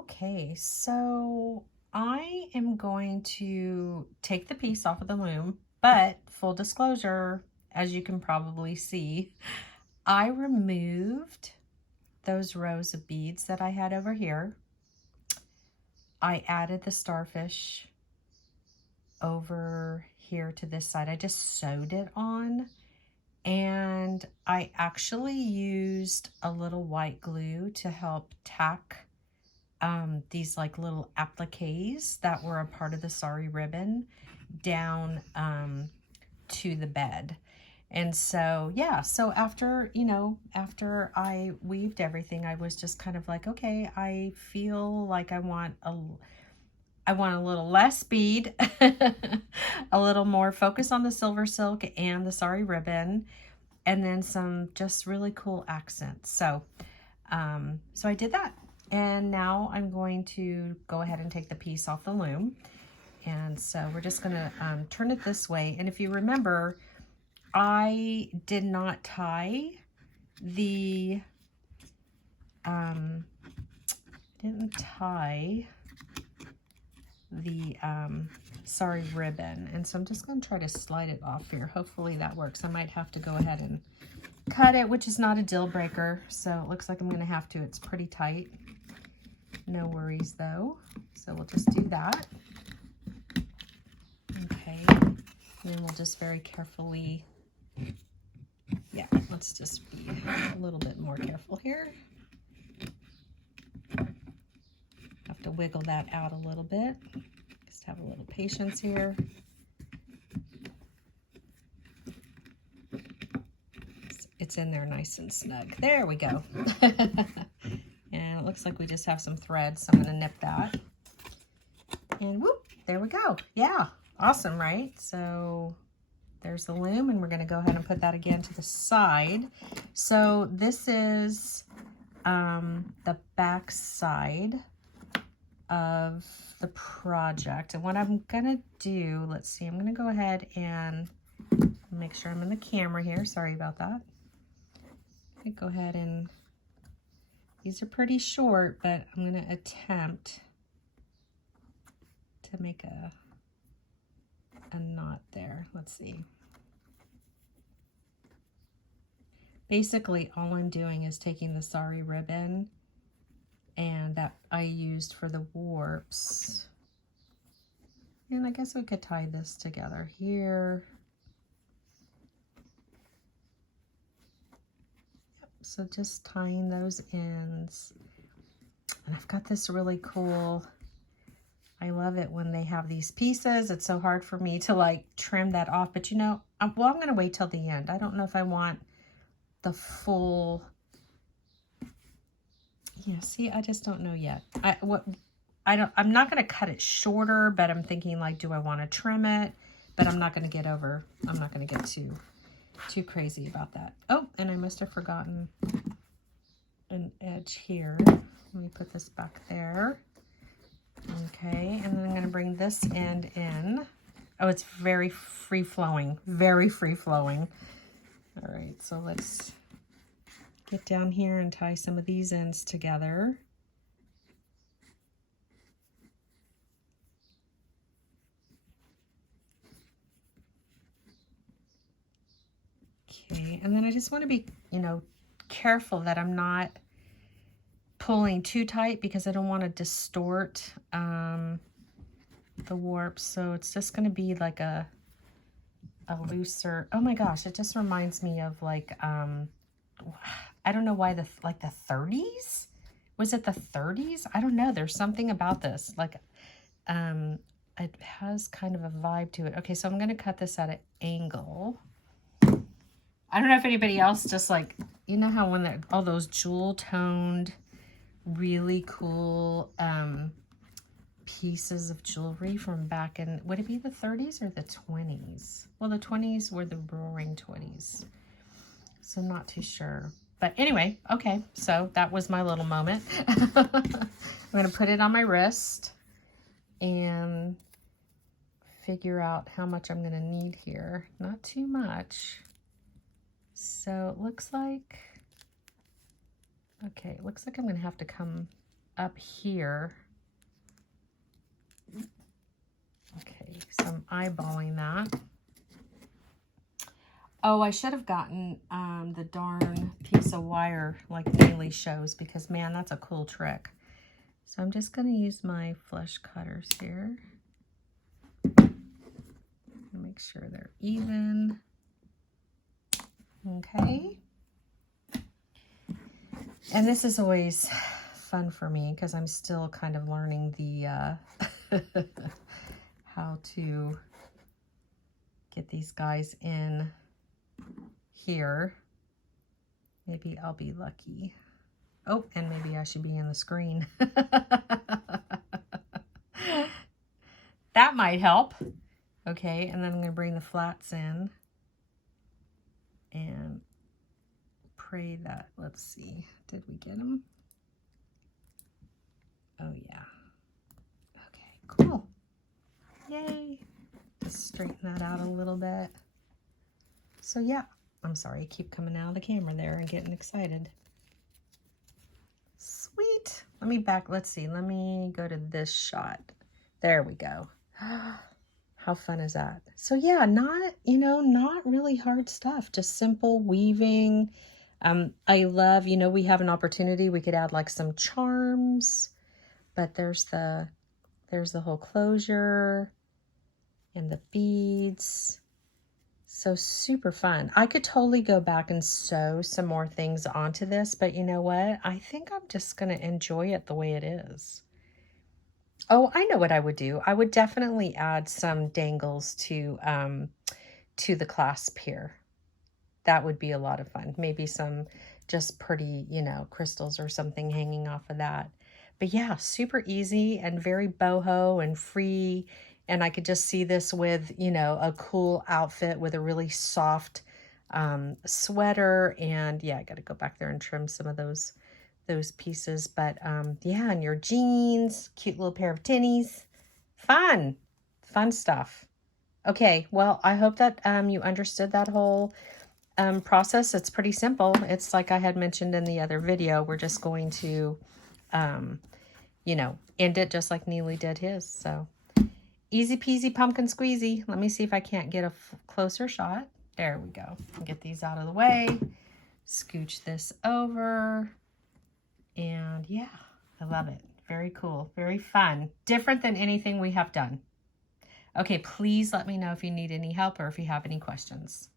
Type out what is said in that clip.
Okay, so I am going to take the piece off of the loom, but full disclosure, as you can probably see, I removed those rows of beads that I had over here. I added the starfish over here to this side. I just sewed it on, and I actually used a little white glue to help tack these like little appliques that were a part of the sari ribbon down to the bed. And so, yeah, so after, after I weaved everything, I was just kind of like, okay, I feel like I want a little less bead, a little more focus on the silver silk and the sari ribbon, and then some just really cool accents. So, so I did that. And now I'm going to go ahead and take the piece off the loom. And so we're just going to turn it this way. And if you remember, I did not tie the, sari ribbon. And so I'm just going to try to slide it off here. Hopefully that works. I might have to go ahead and cut it, which is not a deal breaker. So it looks like I'm going to have to. It's pretty tight. No worries though. So we'll just do that. Okay. And then we'll just very carefully, yeah, let's just be a little bit more careful here. Have to wiggle that out a little bit. Just have a little patience here. It's in there nice and snug. There we go. And it looks like we just have some thread, so I'm going to nip that. And whoop, there we go. Yeah, awesome, right? So there's the loom, and we're going to go ahead and put that again to the side. So this is the back side of the project. And what I'm going to do, let's see, I'm going to go ahead and make sure I'm in the camera here. Sorry about that. Go ahead and, these are pretty short, but I'm going to attempt to make a knot there. Let's see. Basically, all I'm doing is taking the sari ribbon and that I used for the warps. And I guess we could tie this together here. So just tying those ends. And I've got this really cool, I love it when they have these pieces. It's so hard for me to like trim that off, but well, I'm going to wait till the end. I don't know if I want the full, yeah, see, I just don't know yet. I'm not going to cut it shorter, but I'm thinking like, do I want to trim it? But I'm not going to get too crazy about that. Oh, and I must have forgotten an edge here. Let me put this back there. Okay, and then I'm going to bring this end in. Oh, it's very free flowing, very free flowing. All right, so let's get down here and tie some of these ends together. Okay, and then I just want to be, careful that I'm not pulling too tight because I don't want to distort the warp. So it's just going to be like a looser, oh my gosh, it just reminds me of like, I don't know why the 30s? Was it the 30s? I don't know. There's something about this. Like, it has kind of a vibe to it. Okay, so I'm going to cut this at an angle. I don't know if anybody else just like, you know how when all those jewel toned, really cool pieces of jewelry from back in, would it be the 30s or the 20s? Well, the 20s were the roaring 20s. So I'm not too sure. But anyway, okay, so that was my little moment. I'm going to put it on my wrist and figure out how much I'm going to need here. Not too much. So it looks like, okay, it looks like I'm going to have to come up here. Okay, so I'm eyeballing that. Oh, I should have gotten the darn piece of wire like Neely shows, because man, that's a cool trick. So I'm just going to use my flush cutters here. Make sure they're even. Okay. And this is always fun for me because I'm still kind of learning the how to get these guys in here. Maybe I'll be lucky. Oh, and maybe I should be in the screen. That might help. Okay, and then I'm going to bring the flats in and pray that, let's see, did we get them? Oh yeah. Okay, cool. Yay. Just straighten that out a little bit. So yeah, I'm sorry, I keep coming out of the camera there and getting excited. Sweet. Let's see, let me go to this shot. There we go. How fun is that? So yeah, not really hard stuff, just simple weaving. I love, we have an opportunity, we could add like some charms, but there's the whole closure and the beads. So super fun. I could totally go back and sew some more things onto this, but you know what? I think I'm just going to enjoy it the way it is. Oh, I know what I would do. I would definitely add some dangles to the clasp here. That would be a lot of fun. Maybe some just pretty, crystals or something hanging off of that. But yeah, super easy and very boho and free. And I could just see this with, a cool outfit with a really soft sweater. And yeah, I got to go back there and trim some of those pieces. But yeah, and your jeans, cute little pair of tinnies. Fun stuff. Okay, well, I hope that you understood that whole process. It's pretty simple. It's like I had mentioned in the other video. We're just going to, end it just like Neely did his. So easy peasy pumpkin squeezy. Let me see if I can't get a closer shot. There we go. Get these out of the way. Scooch this over. And yeah, I love it. Very cool. Very fun. Different than anything we have done. Okay, please let me know if you need any help or if you have any questions.